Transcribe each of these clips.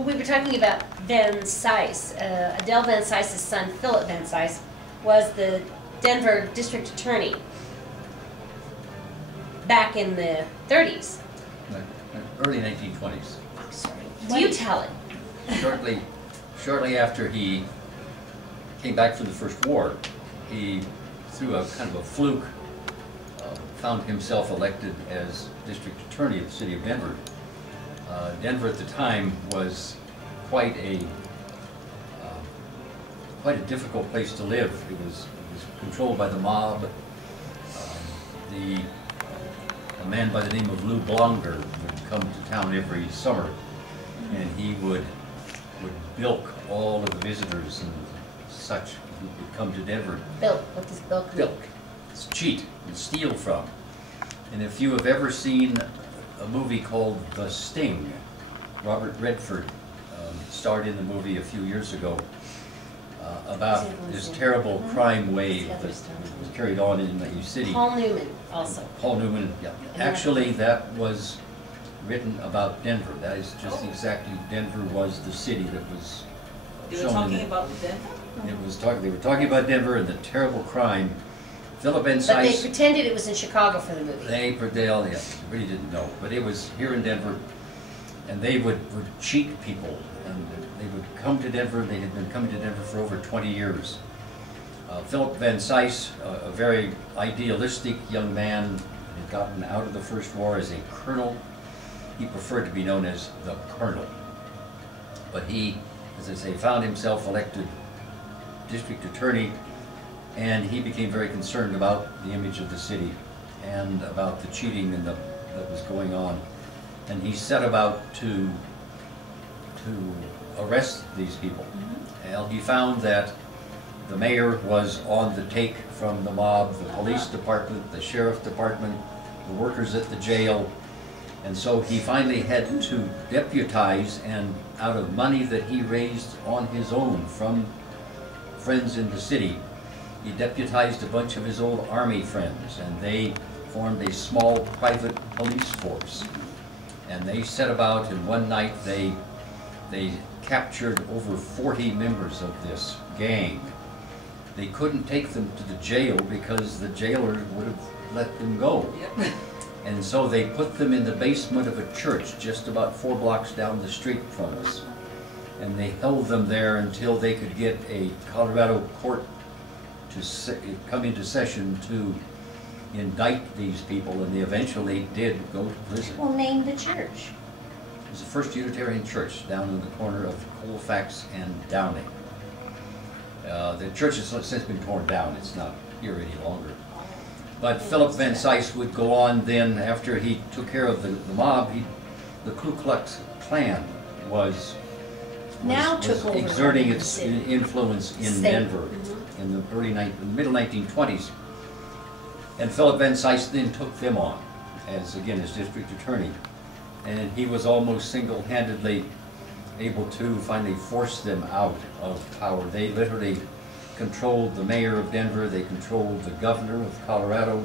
Well, we were talking about Van Cise. Adele Van Cise's son, Philip Van Cise, was the Denver district attorney back in the 30s. Early 1920s. I'm sorry. Do you tell it? Shortly after he came back from the First War, he, through a kind of a fluke, found himself elected as district attorney of the city of Denver. Denver at the time was quite a difficult place to live. It was controlled by the mob. A man by the name of Lou Blonger would come to town every summer, and he would bilk all of the visitors and such who would come to Denver. Bilk. What does bilk mean? Bilk. It's cheat and steal from. And if you have ever seen a movie called The Sting, Robert Redford starred in the movie a few years ago about this terrible crime wave that was carried on in the city. Paul Newman also. Paul Newman, yeah. Actually, that was written about Denver. That is just exactly, Denver was the city that was They were shown talking in about Denver? They were talking about Denver and the terrible crime. Philip Van Cise. But they pretended it was in Chicago for the movie. They really didn't know, but it was here in Denver, and they would cheat people, and they would come to Denver. They had been coming to Denver for over 20 years. Philip Van Cise, a very idealistic young man, had gotten out of the First War as a colonel. He preferred to be known as the Colonel. But he, as I say, found himself elected district attorney, and he became very concerned about the image of the city and about the cheating that was going on. And he set about to arrest these people. And he found that the mayor was on the take from the mob, the police department, the sheriff department, the workers at the jail. And so he finally had to deputize, and out of money that he raised on his own from friends in the city, he deputized a bunch of his old army friends, and they formed a small private police force. And they set about, and one night they captured over 40 members of this gang. They couldn't take them to the jail because the jailer would have let them go. Yep. And so they put them in the basement of a church just about 4 blocks down the street from us. And they held them there until they could get a Colorado court to come into session to indict these people, and they eventually did go to prison. Well, name the church. It was the First Unitarian Church down in the corner of Colfax and Downing. The church has since been torn down. It's not here any longer. But Philip Van Cise would go on then, after he took care of the mob, the Ku Klux Klan was exerting its influence in Denver in the middle 1920s. And Philip Van Cise then took them on as district attorney. And he was almost single-handedly able to finally force them out of power. They literally controlled the mayor of Denver, they controlled the governor of Colorado.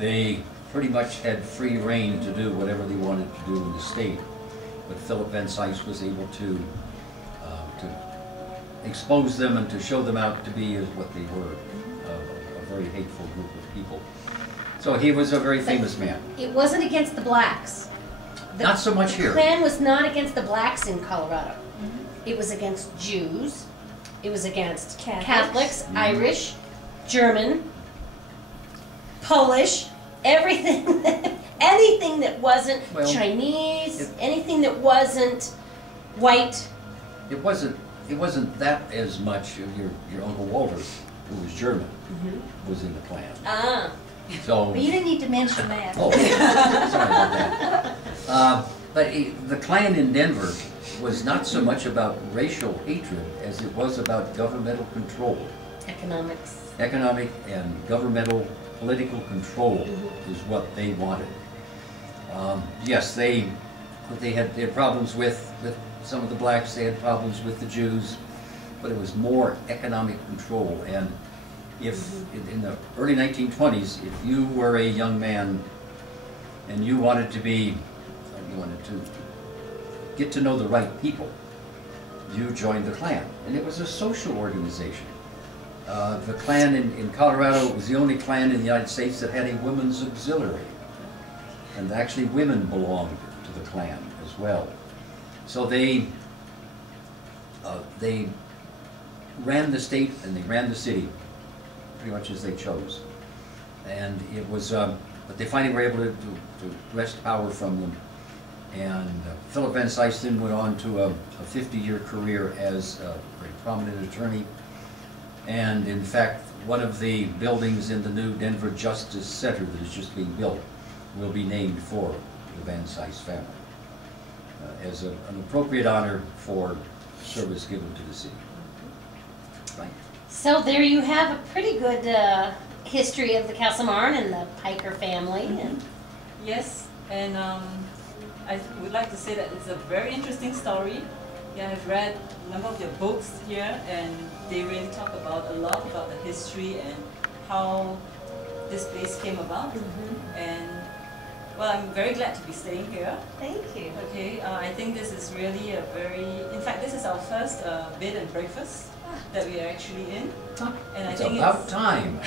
They pretty much had free reign to do whatever they wanted to do in the state. But Philip Van Cise was able to expose them and to show them out to be as what they were, a very hateful group of people. So he was a very famous man. It wasn't against the blacks. Not so much here. The Klan was not against the blacks in Colorado. It was against Jews. It was against Catholics, Irish, German, Polish, everything, anything that wasn't Chinese, anything that wasn't white. It wasn't that as much of your Uncle Walter, who was German, was in the Klan. Ah. So, but you didn't need to mention that. Oh, sorry about that. But the Klan in Denver was not so much about racial hatred as it was about governmental control. Economic and governmental political control is what they wanted. Yes, they had problems with some of the blacks, they had problems with the Jews, but it was more economic control. And if in the early 1920s, if you were a young man and you wanted to get to know the right people, you join the Klan. And it was a social organization. The Klan in Colorado was the only Klan in the United States that had a women's auxiliary. And actually women belonged to the Klan as well. So they ran the state and they ran the city pretty much as they chose. And it was, but they finally were able to wrest power from them. And Philip Van Cise then went on to a 50-year career as a very prominent attorney. And in fact, one of the buildings in the new Denver Justice Center that is just being built will be named for the Van Cise family as an appropriate honor for service given to the city. Right. So there you have a pretty good history of the Castle Marne and the Piker family. And yes, and I would like to say that it's a very interesting story. Yeah, I've read a number of your books here, and they really talk about a lot about the history and how this place came about. And well, I'm very glad to be staying here. Thank you. Okay, I think this is really a very, in fact, this is our first bed and breakfast that we are actually in. And It's about time.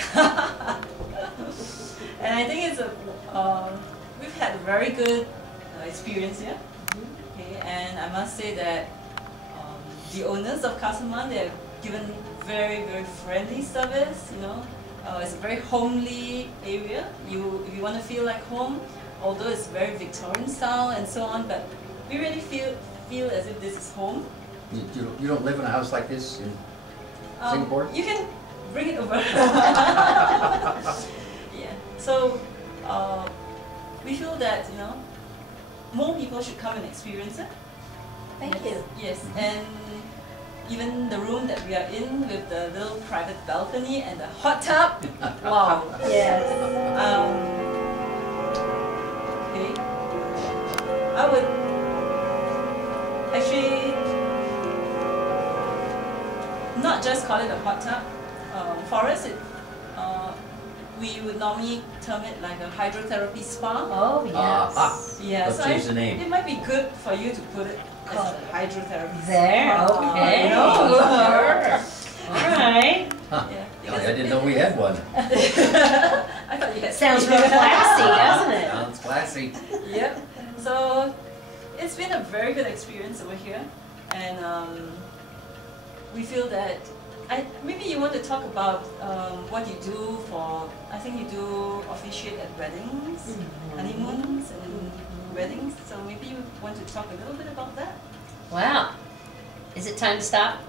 And I think it's we've had a very good experience here. Okay, and I must say that the owners of Castle Marne, they have given very, very friendly service. You know, it's a very homely area. If you want to feel like home, although it's very Victorian style and so on, but we really feel as if this is home. You don't live in a house like this in Singapore? You can bring it over. Yeah. So we feel that, you know, more people should come and experience it. Thank you. Yes, and even the room that we are in with the little private balcony and the hot tub. Wow. Yes. Okay. I would actually not just call it a hot tub. For us, we would normally term it like a hydrotherapy spa. Oh, yes. Yeah, Let's change the name. It might be good for you to put it as a hydrotherapy There, spa. okay. Sure. All right. Yeah, I didn't know we had one. I thought you had. Sounds real classy, doesn't it? Sounds classy. Yep. So it's been a very good experience over here, and we feel that maybe you want to talk about what you do for. I think you do officiate at weddings, honeymoons, and weddings. So maybe you want to talk a little bit about that. Wow. Is it time to stop?